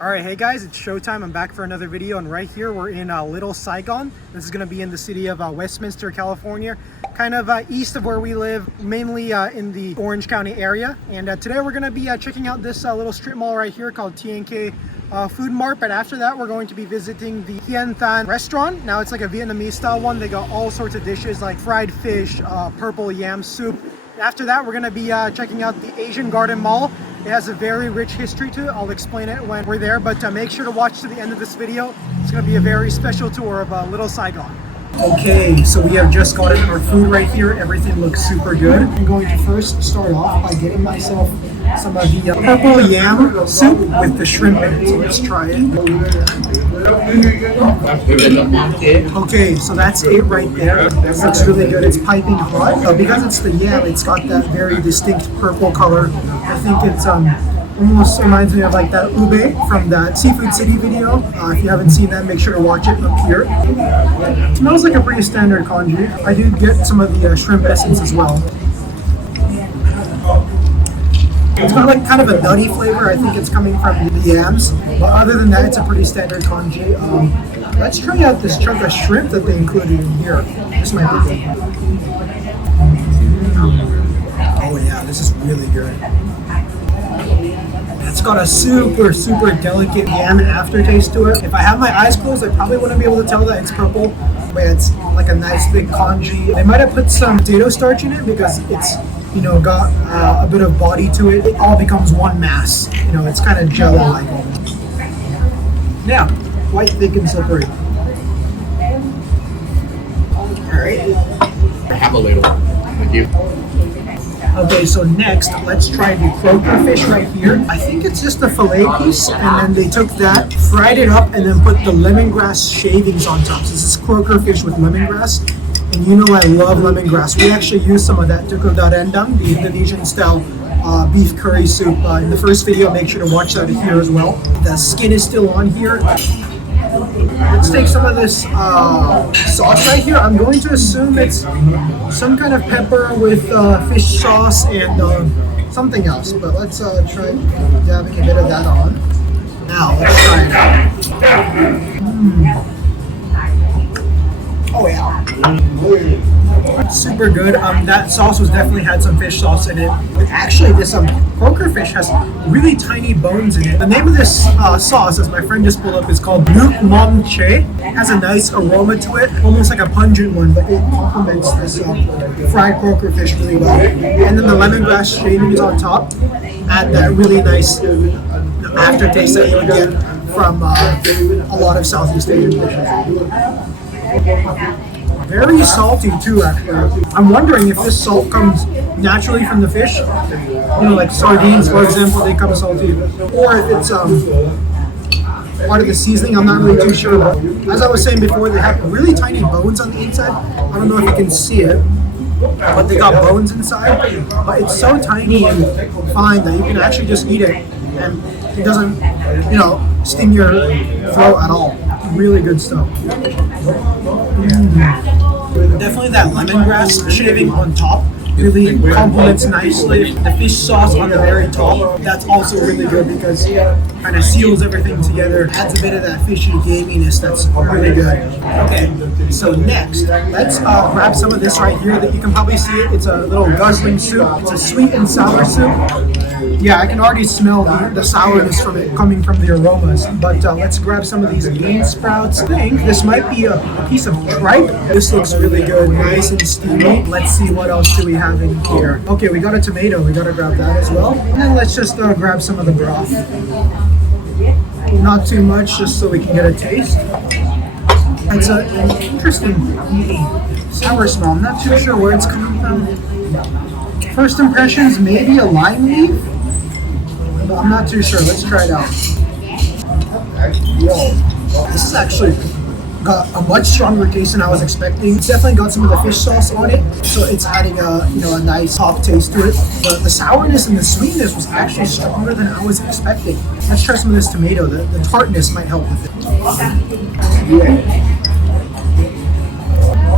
All right, hey guys, it's showtime. I'm back for another video, and right here we're in Little Saigon. This is going to be in the city of Westminster, California, kind of east of where we live, mainly in the Orange County area. And today we're going to be checking out this little strip mall right here called TNK Food Mart. But after that, we're going to be visiting the Hien Than restaurant. Now it's like a Vietnamese style one. They got all sorts of dishes like fried fish, purple yam soup. After that, we're going to be checking out the Asian Garden Mall. It has a very rich history to it. I'll explain it when we're there, but make sure to watch to the end of this video. It's going to be a very special tour of Little Saigon. Okay, so we have just gotten our food right here. Everything looks super good. I'm going to first start off by getting myself some of the purple yam soup with the shrimp in it. So let's try it. Okay, so that's it right there. It looks really good. It's piping hot. Because it's the yam, it's got that very distinct purple color. I think it's almost reminds me of like that ube from that Seafood City video. If you haven't seen that, make sure to watch it up here. It smells like a pretty standard congee. I do get some of the shrimp essence as well. It's got like kind of a nutty flavor. I think it's coming from the yams. But other than that, it's a pretty standard congee. Let's try out this chunk of shrimp that they included in here. This might be good. Oh yeah, this is really good. It's got a super delicate yam aftertaste to it. If I have my eyes closed, I probably wouldn't be able to tell that it's purple, but it's like a nice big congee. They might have put some potato starch in it because it's, you know, got a bit of body to it. It all becomes one mass. You know, it's kind of jello-like. Yeah, quite thick and slippery. All right. Have a little. Thank you. Okay, so next, let's try the croaker fish right here. I think it's just a fillet piece, and then they took that, fried it up, and then put the lemongrass shavings on top. So this is croaker fish with lemongrass, and you know I love lemongrass. We actually used some of that tuko rendang, the Indonesian-style beef curry soup in the first video. Make sure to watch that here as well. The skin is still on here. Let's take some of this sauce right here. I'm going to assume it's some kind of pepper with fish sauce and something else. But let's try dabbing a bit of that on. Now, let's try it out. Oh yeah. Super good. That sauce was definitely had some fish sauce in it. Actually, this croaker fish has really tiny bones in it. The name of this sauce, as my friend just pulled up, is called Nuc Mom Che. It has a nice aroma to it, almost like a pungent one, but it complements this fried croaker fish really well. And then the lemongrass shavings on top add that really nice aftertaste that you would get from a lot of Southeast Asian dishes. Very salty too, actually. I'm wondering if this salt comes naturally from the fish. You know, like sardines, for example, they come salty. Or if it's part of the seasoning, I'm not really too sure. But as I was saying before, they have really tiny bones on the inside. I don't know if you can see it, but they got bones inside. But it's so tiny and fine that you can actually just eat it, and it doesn't, you know, sting your throat at all. Really good stuff. Definitely that lemongrass shaving on top really complements nicely. The fish sauce on the very top, that's also really good because it kind of seals everything together, adds a bit of that fishy gaminess that's really good. Okay, so next, let's grab some of this right here that you can probably see it. It's a little guzzling soup. It's a sweet and sour soup. Yeah, I can already smell the sourness from it coming from the aromas. But let's grab some of these bean sprouts. I think this might be a piece of tripe. This looks really good, nice and steamy. Let's see what else do we have in here. Okay, we got a tomato. We gotta grab that as well. And then let's just grab some of the broth. Not too much, just so we can get a taste. It's an interesting sour smell. I'm not too sure where it's coming from. First impressions, maybe a lime leaf, but I'm not too sure. Let's try it out. This is actually got a much stronger taste than I was expecting. It's definitely got some of the fish sauce on it, so it's adding a nice hop taste to it. But the sourness and the sweetness was actually stronger than I was expecting. Let's try some of this tomato. The tartness might help with it.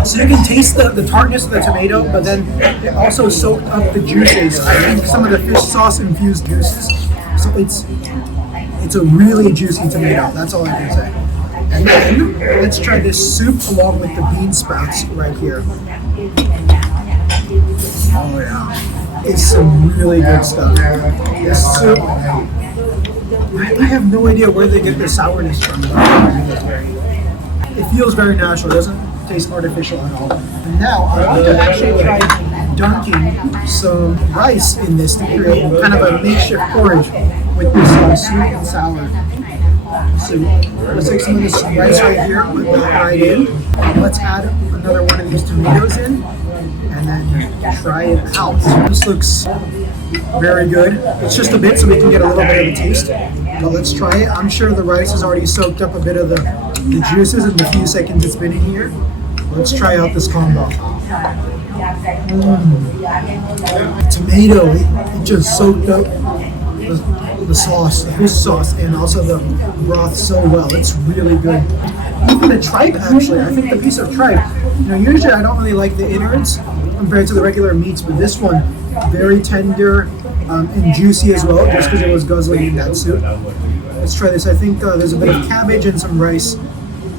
So you can taste the tartness of the tomato, but then it also soaked up the juices. I think some of the fish sauce infused juices. So it's It's a really juicy tomato. That's all I can say. And then let's try this soup along with the bean sprouts right here. Oh yeah, it's some really good stuff. This soup, I have no idea where they get the sourness from. It feels very natural. It doesn't taste artificial at all. And now I want to actually try dunking some rice in this to create kind of a makeshift porridge with this sweet and sour soup. Let's take some of this rice right here, put that right in. Let's add another one of these tomatoes in, and then try it out. This looks very good. It's just a bit so we can get a little bit of a taste. But let's try it. I'm sure the rice has already soaked up a bit of the juices in the few seconds it's been in here. Let's try out this combo. Tomato, it just soaked up the sauce, the fish sauce, and also the broth so well. It's really good. Even the tripe, actually, I think the piece of tripe, usually I don't really like the innards compared to the regular meats, but this one, very tender and juicy as well, just because it was guzzling in that soup. Let's try this. I think there's a bit of cabbage and some rice,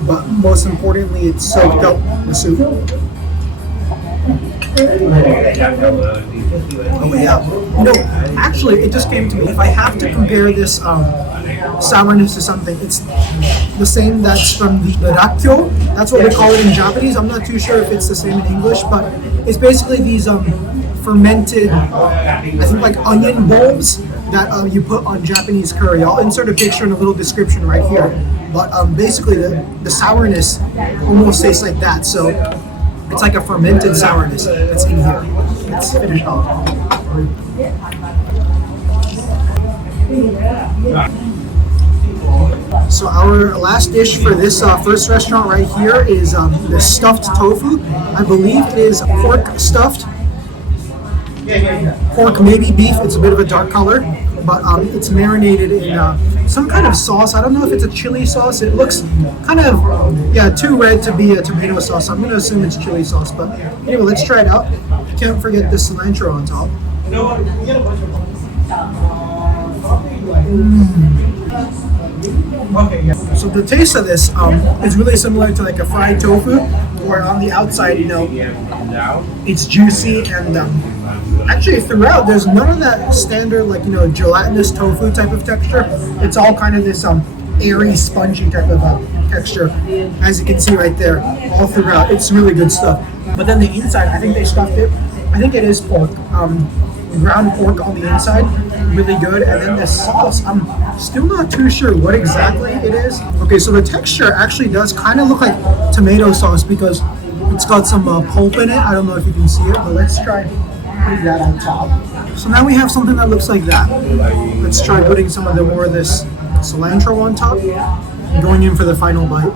but most importantly, it soaked up the soup. Oh yeah. Actually, it just came to me. If I have to compare this sourness to something, it's the same that's from the rakkyo. That's what we call it in Japanese. I'm not too sure if it's the same in English, but it's basically these fermented, I think like onion bulbs that you put on Japanese curry. I'll insert a picture and a little description right here. But basically the sourness almost tastes like that. So it's like a fermented sourness that's in here. Let's finish off. So our last dish for this first restaurant right here is the stuffed tofu. I believe it is pork stuffed. Pork, maybe beef. It's a bit of a dark color, but it's marinated in some kind of sauce. I don't know if it's a chili sauce. It looks kind of, too red to be a tomato sauce. I'm going to assume it's chili sauce, but anyway, let's try it out. Can't forget the cilantro on top. So the taste of this is really similar to like a fried tofu, where on the outside, it's juicy and actually throughout there's none of that standard like gelatinous tofu type of texture. It's all kind of this airy, spongy type of texture, as you can see right there, all throughout. It's really good stuff. But then the inside, I think they stuffed it. I think it is pork, ground pork on the inside, really good. And then the sauce, I'm still not too sure what exactly it is. Okay, so the texture actually does kind of look like tomato sauce because it's got some pulp in it. I don't know if you can see it, but let's try putting that on top. So now we have something that looks like that. Let's try putting some of the more of this cilantro on top and going in for the final bite.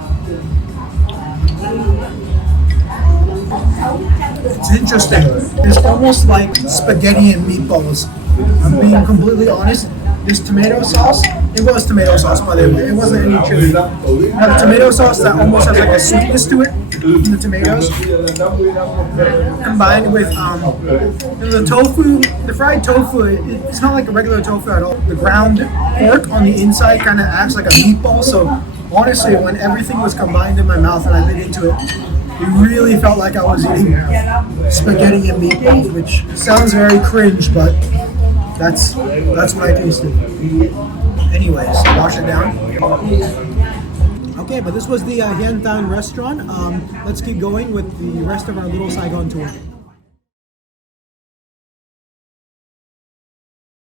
It's interesting. It's almost like spaghetti and meatballs. I'm being completely honest. This tomato sauce, it was tomato sauce by the way. It wasn't any chili. Now the tomato sauce that almost has like a sweetness to it from the tomatoes, combined with the tofu, the fried tofu. It's not like a regular tofu at all. The ground pork on the inside kind of acts like a meatball. So honestly, when everything was combined in my mouth and I bit into it, it really felt like I was eating spaghetti and meatballs, which sounds very cringe, but that's what I tasted. Anyways, wash it down. Okay, but this was the Hien Tan restaurant. Let's keep going with the rest of our little Saigon tour.